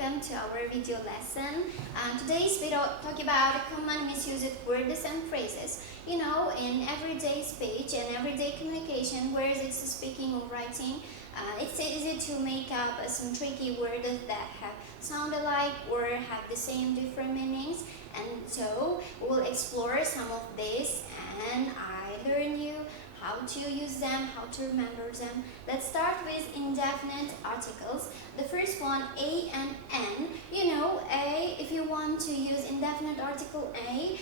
welcome to our video lesson. Today's video talk about common misused words and phrases. You know, in everyday speech and everyday communication, whether it's speaking or writing, it's easy to make up some tricky words that have sound alike or have the same different meanings. And so we'll explore some of this, and I learn you how to use them, how to remember them. Let's start with indefinite articles. The first one, A and N. You know, A, if you want to use indefinite article A,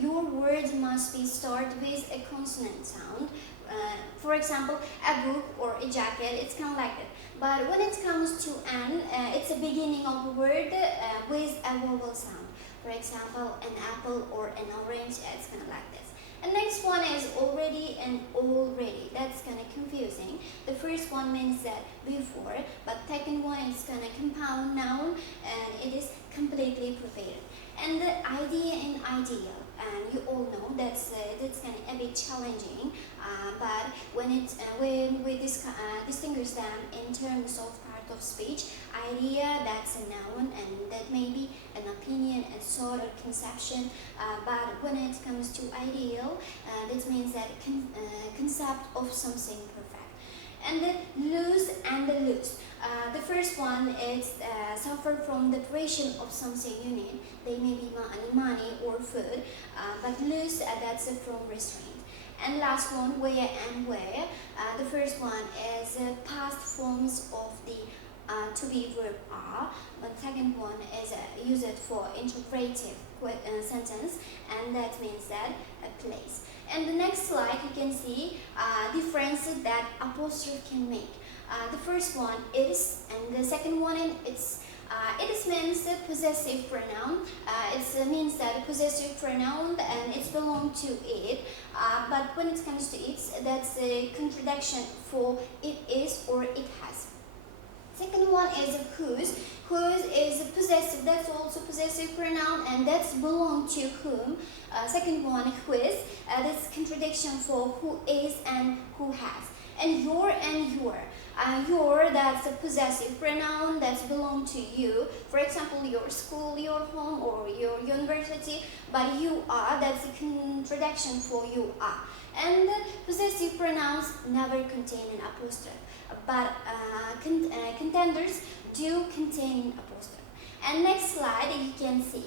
your word must be started with a consonant sound. For example, a book or a jacket, it's kind of like that. But when it comes to N, it's a beginning of a word with a vowel sound. For example, an apple or an orange, it's kind of like this. And next one is already and already. That's kind of confusing. The first one means that before, but second one is kind of compound noun, and it is completely prepared. And the idea and ideal, and you all know that's kind of a bit challenging. But when we distinguish them in terms of part of speech, idea, that's a noun, and that may be an opinion, a thought or conception. But when it comes to ideal, that means that concept of something perfect. And the lose and the lose. The first one is suffer from deprivation of something you need. They may be money or food, but lose, that's from restraint. And last one, where and where. The first one is past forms of the to be verb are, but second one is use it for interrogative sentence, and that means that a place. And the next slide you can see differences that apostrophe can make. The first one is, and the second one it's it means possessive pronoun. It means that a possessive pronoun and it belongs to it. But when it comes to it, that's a contradiction for it is or it has. Second one is whose. Whose is possessive. That's also possessive pronoun, and that's belong to whom. Second one, whiz. That's contradiction for who is and who has. And your and your. Your, that's a possessive pronoun that's belong to you. For example, your school, your home, or your university. But you are, that's a contradiction for you are. And possessive pronouns never contain an apostrophe, but contenders do contain apostrophe. And next slide, you can see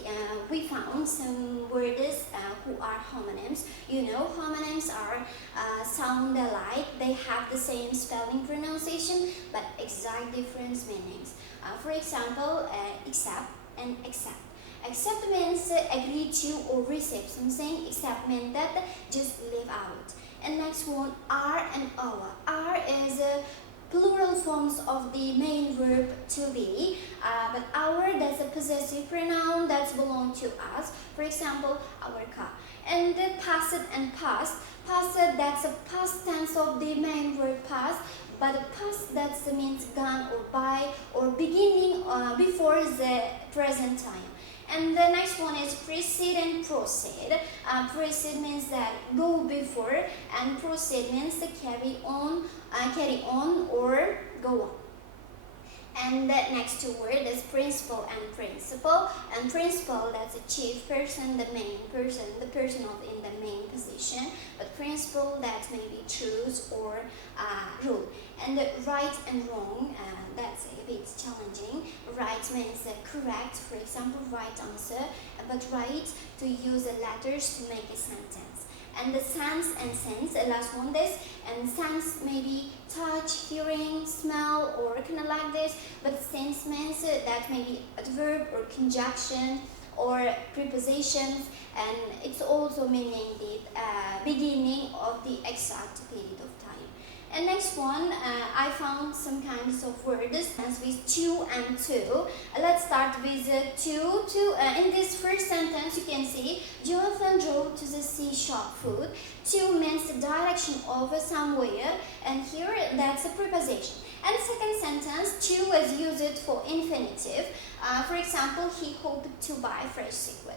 we found some words who are homonyms. You know, homonyms are sound alike. They have the same spelling pronunciation, but exact different meanings. For example, accept and accept. Accept means agree to or receive something. Accept means that just leave out. And next one, are and our. Are is plural forms of the main verb to be, but our, that's a possessive pronoun that belongs to us. For example, our car. And the past and past. Past, that's a past tense of the main verb past, but the past, that means gone or by or beginning before the present time. And the next one is precede and proceed. Precede means that go before, and proceed means to carry on or go on. And the next two words is principal and principal. And principal, that's a chief person, the main person, the person in the main position. But principal, that may be truth or rule. And the right and wrong, that's a bit challenging. Right means correct, for example, right answer. But right, to use the letters to make a sentence. And the sense and sense, the last one this, and sense may be touch, hearing, smell, or kind of like this, but sense means that may be adverb or conjunction or prepositions, and it's also meaning the beginning of the exact period of time. And next one, I found some kinds of words with to and to. Let's start with to. In this first sentence, you can see Jonathan drove to the seashore food. To means the direction of somewhere, and here that's a preposition. And second sentence, to is used for infinitive. For example, he hoped to buy fresh seaweed.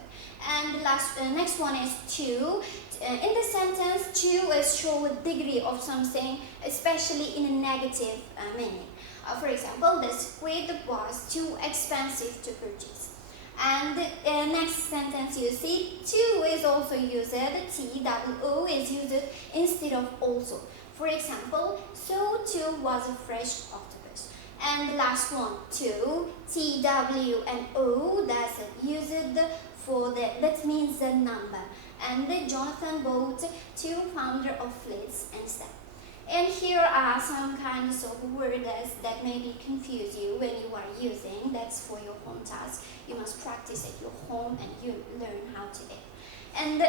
And the next one is to. In the sentence, to is show a degree of something, especially in a negative meaning. For example, the squid was too expensive to purchase. And the next sentence you see, to is also used, TWO is used instead of also. For example, so too was a fresh octopus. And the last one, to, TW and O, that's used for that means the number. And Jonathan bought 2 pounds of flits instead. And here are some kinds of words that maybe confuse you when you are using. That's for your home task. You must practice at your home and you learn how to it. And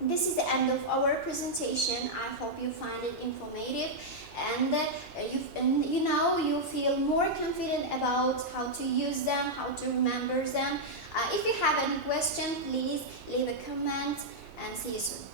this is the end of our presentation. I hope you find it informative and you feel more confident about how to use them, how to remember them. If you have any question, please leave a comment and see you soon.